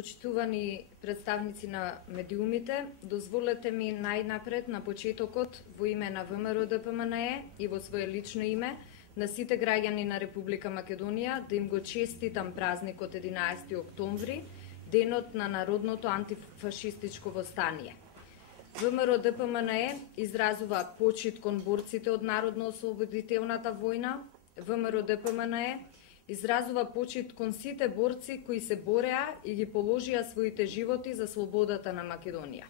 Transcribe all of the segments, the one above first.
Почитувани представници на медиумите, дозволете ми најнапред на почетокот во име на ВМРО ДПМНЕ и во свое лично име на сите граѓани на Република Македонија да им го честитам празникот 11 октомври, денот на народното антифашистичко востание. ВМРО ДПМНЕ изразува почит кон борците од Народно-ослободителната војна. ВМРО ДПМНЕ изразува почит кон сите борци кои се бореа и ги положија своите животи за слободата на Македонија.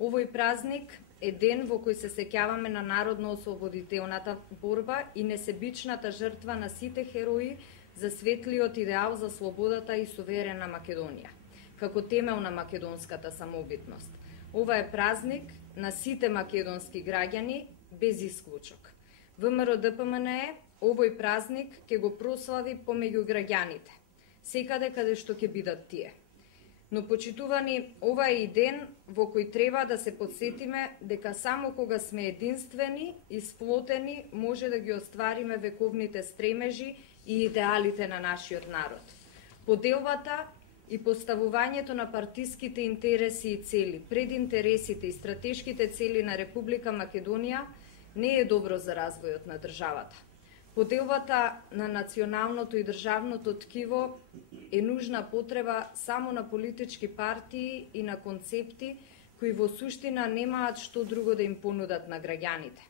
Овој празник е ден во кој се сеќаваме на народно-ослободителната борба и несебичната жртва на сите херои за светлиот идеал за слободата и суверена Македонија, како темел на македонската самобитност. Ова е празник на сите македонски граѓани без исклучок. ВМРО ДПМНЕ овој празник ќе го прослави помеѓу граѓаните, секаде каде што ќе бидат тие. Но почитувани, ова е и ден во кој треба да се подсетиме дека само кога сме единствени и сплотени може да ги оствариме вековните стремежи и идеалите на нашиот народ. Поделбата и поставувањето на партиските интереси и цели пред интересите и стратешките цели на Република Македонија не е добро за развојот на државата. Поделбата на националното и државното ткиво е нужна потреба само на политички партии и на концепти кои во суштина немаат што друго да им понудат на граѓаните.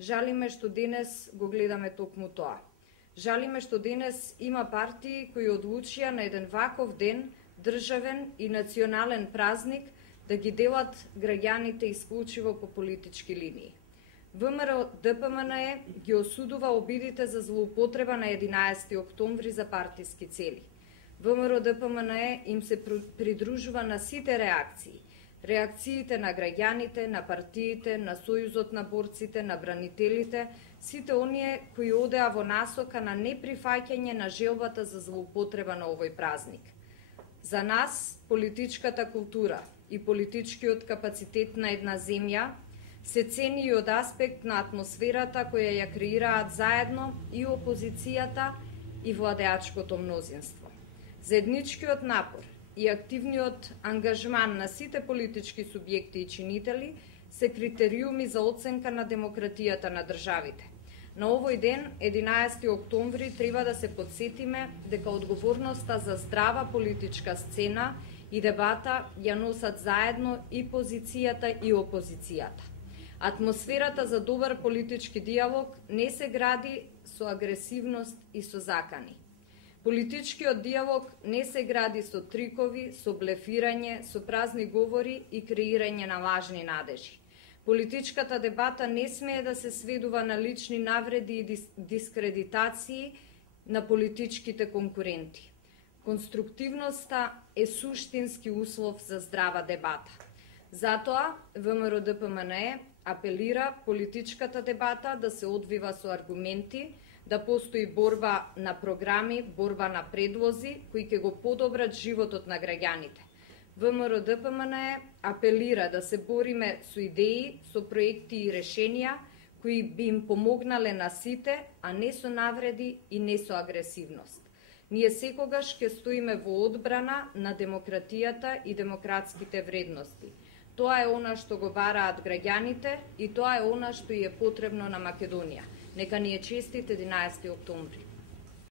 Жалиме што денес го гледаме токму тоа. Жалиме што денес има партии кои одлучија на еден ваков ден, државен и национален празник, да ги делат граѓаните исклучиво по политички линии. ВМРО ДПМНЕ ги осудува обидите за злоупотреба на 11 октомври за партиски цели. ВМРО ДПМНЕ им се придружува на сите реакции. Реакциите на граѓаните, на партиите, на Сојузот на борците, на бранителите, сите оние кои одеа во насока на неприфаќање на желбата за злоупотреба на овој празник. За нас, политичката култура и политичкиот капацитет на една земја се цени и од аспект на атмосферата која ја креираат заедно и опозицијата и владеачкото мнозинство. Заедничкиот напор и активниот ангажман на сите политички субјекти и чинители се критериуми за оценка на демократијата на државите. На овој ден, 11 октомври, треба да се подсетиме дека одговорноста за здрава политичка сцена и дебата ја носат заедно и позицијата и опозицијата. Атмосферата за добар политички диалог не се гради со агресивност и со закани. Политичкиот диалог не се гради со трикови, со блефирање, со празни говори и креирање на лажни надежи. Политичката дебата не смее да се сведува на лични навреди и дискредитации на политичките конкуренти. Конструктивноста е суштински услов за здрава дебата. Затоа ВМРО ДПМНЕ апелира политичката дебата да се одвива со аргументи, да постои борба на програми, борба на предлози кои ќе го подобрат животот на граѓаните. ВМРО ДПМНЕ апелира да се бориме со идеи, со проекти и решенија кои би им помогнале на сите, а не со навреди и не со агресивност. Ние секогаш ќе стоиме во одбрана на демократијата и демократските вредности. Тоа е она што го бараат граѓаните и тоа е она што е потребно на Македонија. Нека ни е честит 11 октомври.